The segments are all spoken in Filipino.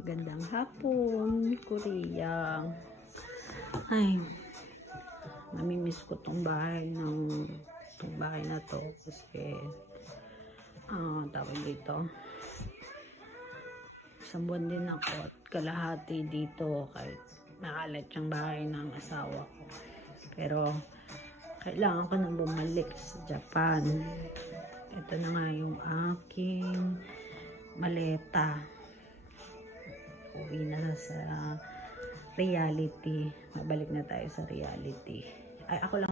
Magandang hapon, Korea. Ay, namimiss ko tong bahay na to kasi tawag dito. Isang buwan din ako at kalahati dito kahit nakalat yung bahay ng asawa ko. Pero kailangan ko nang bumalik sa Japan. Ito na nga yung aking maleta. Uwi na sa reality. Mabalik na tayo sa reality. Ay, ako lang.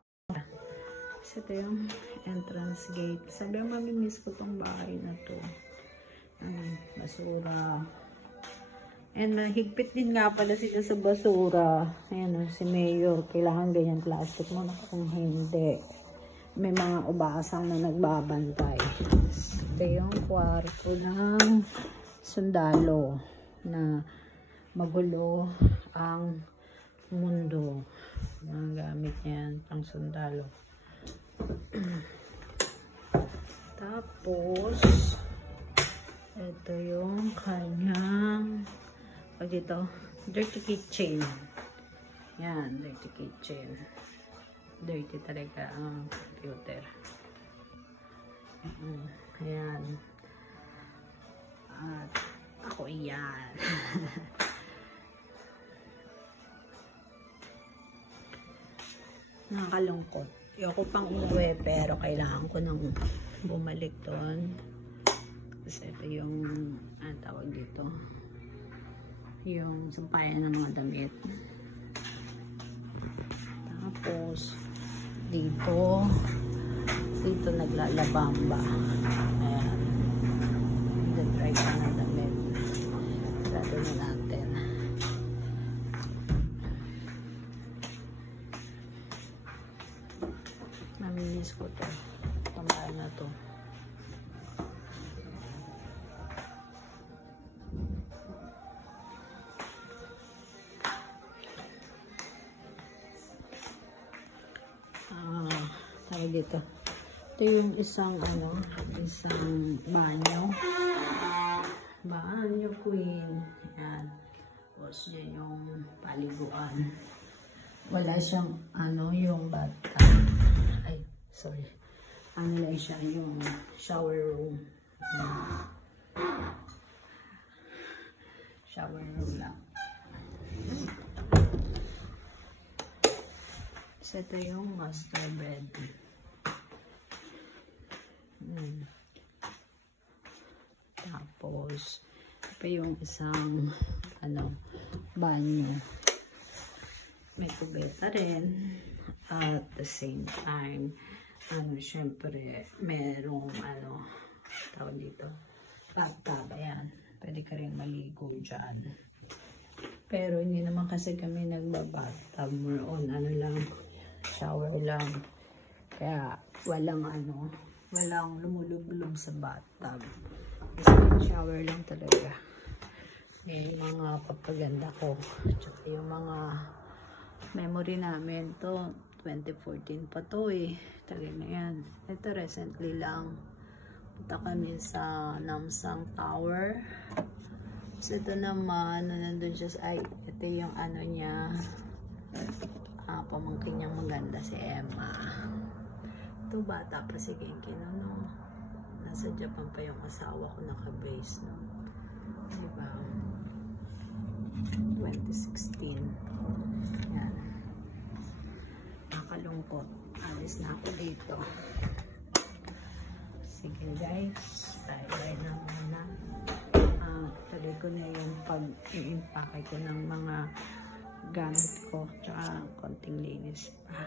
Kasi ito yung entrance gate. Sabihan mamimiss ko tong bahay na to. Basura. And higpit din nga pala sila sa basura. Ayan si Mayor. Kailangan ganyan plastic mo na kung hindi. May mga ubasang na nagbabantay. Ito yung kwarto ng sundalo na magulo ang mundo. Mga gamit niyan pang sundalo. Tapos ito yung kanyang dito, dirty kitchen. Yan, dirty kitchen. Dirty talaga ang computer. Ayan. At ako iyan. Nakakalungkot. Ayoko pang umuwi pero kailangan ko nang bumalik doon. Kasi ito yung tawag dito. Yung sampayan ng mga damit. Tapos dito naglalabamba. Ayan. Dry ka na damit. Sarado na natin. Namimiss ko to. Pambahan na to. Tawag dito. Ito yung isang banyo. Banyo queen. Ayan. Tapos yan yung paliguan. Wala siyang yung bathtub. Ay, sorry. Lang siya yung shower room. Shower room lang. So, ito yung master bed. Tapos, ito yung isang banyo. May kubeta rin. At the same time, syempre, merong tawag dito, bathtub. Ayan. Pwede ka rin maligo dyan. Pero hindi naman kasi kami nagbabathtub. More on lang, shower lang. Kaya walang lumulublob sa bathtub. Kasi shower lang talaga. Yung mga papaganda ko. Tsaka yung mga memory namin to 2014 pa to tagal na yan. Ito recently lang punta kami sa Namsang Tower. So ito naman nandun siya ito yung niya pamangkin niyang maganda si Emma. Ito bata pa si Genki nasa Japan pa yung asawa ko naka-base diba 2016. Yan. Nakalungkot. Alis na ako dito. Sige guys. Tayo na muna. Tuloy ko na yung pag-i-impake ko ng mga gamit ko. Tsaka konting linis pa.